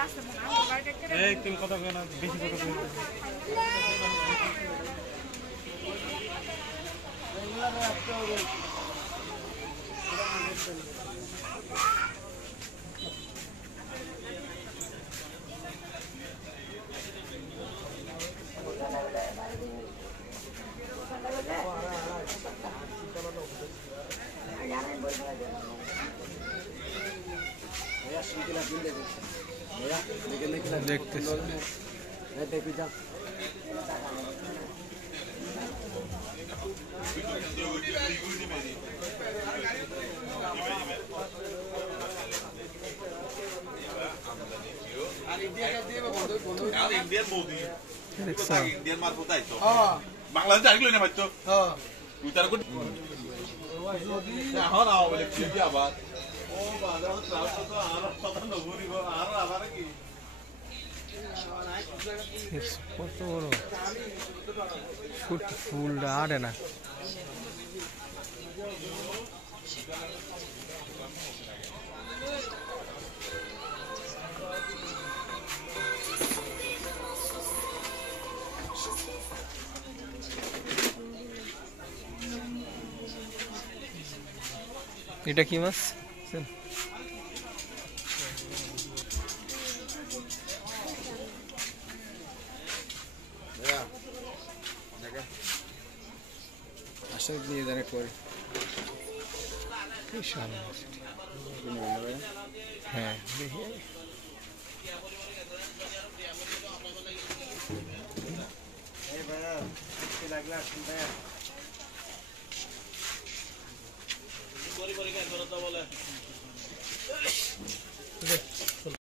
এই তুমি কথা কই না বেশি কথা কই দেখতেছি দেখি যা ইন্ডিয়ান মারফত আইতো বাংলাদেশ আইলো না ভাইতো তুই তার কোন এখন আও বলে কি আবার ও বাজার ট্রাউট তো আর কথা নবুরি গো আর আবার কি কত বড় ফুল আড়ে না এটা কি মাছ আসলে নিয়ে যান একটু হ্যাঁ দেখি বলে